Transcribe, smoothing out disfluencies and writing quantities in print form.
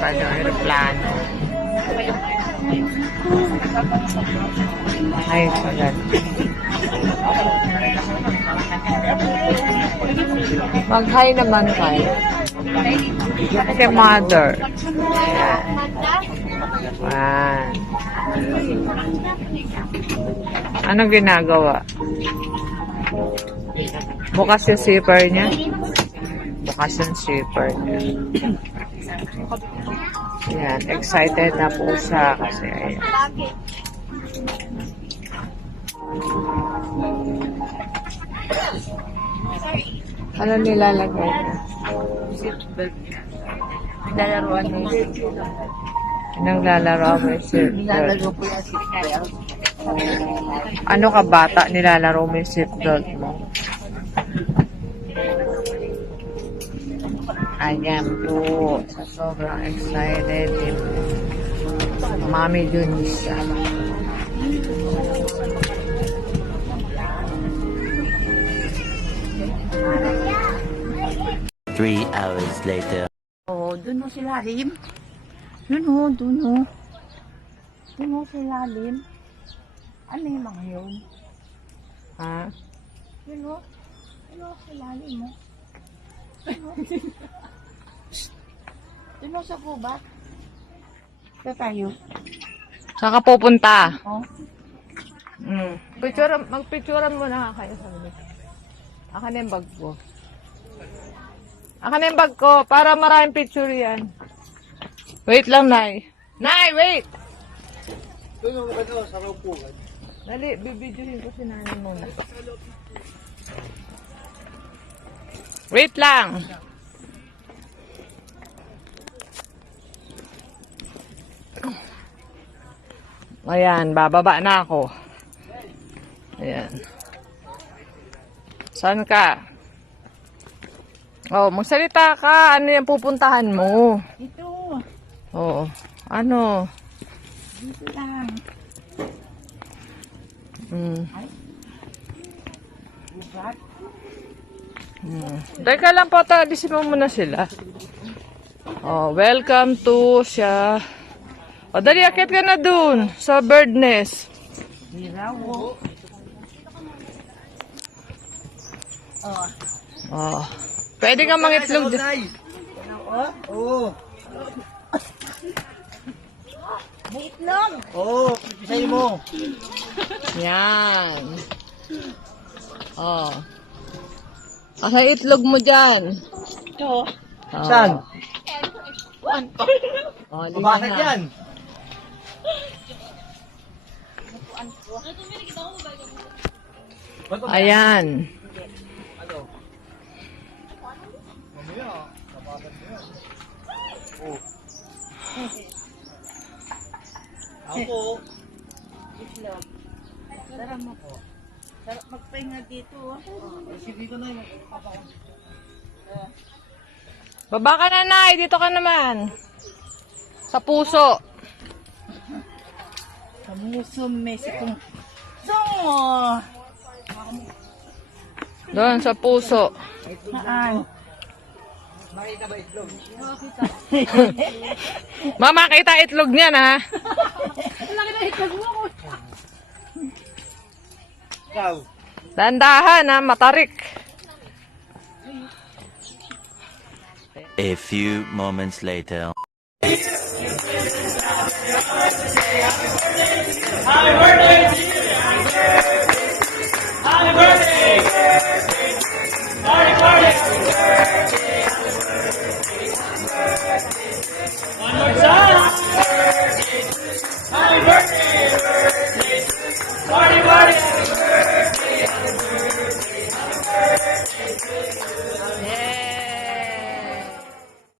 kanyang aeroplano. Ay, maganda. Mag-hi naman kayo. Si mother. Ayan. Ayan. Anong ginagawa? Bukas yung zipper niya. Bukas yung zipper niya. Ayan. Excited na po siya kasi ayan. Ano nilalagay niya? Nilalaroan mo yung seatbelt. Anong lalaro mo yung seatbelt? Nilalaro ko yung seatbelt. Ano ka bata nilalaro mo yung seatbelt mo? Ayan po. Sobrang excited din. Mami Junisa. Three hours later. Oo, dun mo si Lalim. Dun mo si Lalim. Ano yung mga yun? Ha? Dun mo si Lalim mo. Dun mo sa gubat. Ito tayo. Saan ka pupunta? Oh. Magpicturean mo na kayo sa ulit. Akin na yung bag ko. Akin na yung bag ko para maraming picture yan. Wait lang, Nay. Nay, wait! Dali, bibidyohin ko si Nanay muna. Wait lang! Ayan, bababa na ako. Ayan. Saan ka? Oh, magsalita ka. Ano yung pupuntahan mo? Ito. Oh, ano? Dito lang. Gubat. Teka lang po, alisin mo muna sila. Oh, welcome to siya. O, dali, akit ka na dun sa bird nest. Hirawo. Oh. Oh. Pwede kang mangitlog dyan. Oo. May itlog. Oo, isayin mo. Yan. Oh. Asa itlog mo dyan? Ito. Oh. Saan? Oh, Bakit lima na. yan? Ayan. Ano? Mamaya, tapasan mo yan. Oo. Ako. Itlog. Sarap mo po. Sarap magpahinga dito. Sige ko na yun. Baba ka na, Nay. Dito ka naman. Sa puso. Kamuso mesikong. Songo. Doon, sa puso. Saan? Makita ba itlog? Mama, kita itlog niyan, ha? Ikaw. Dandahan, ha? Matarik. A few moments later. Happy birthday!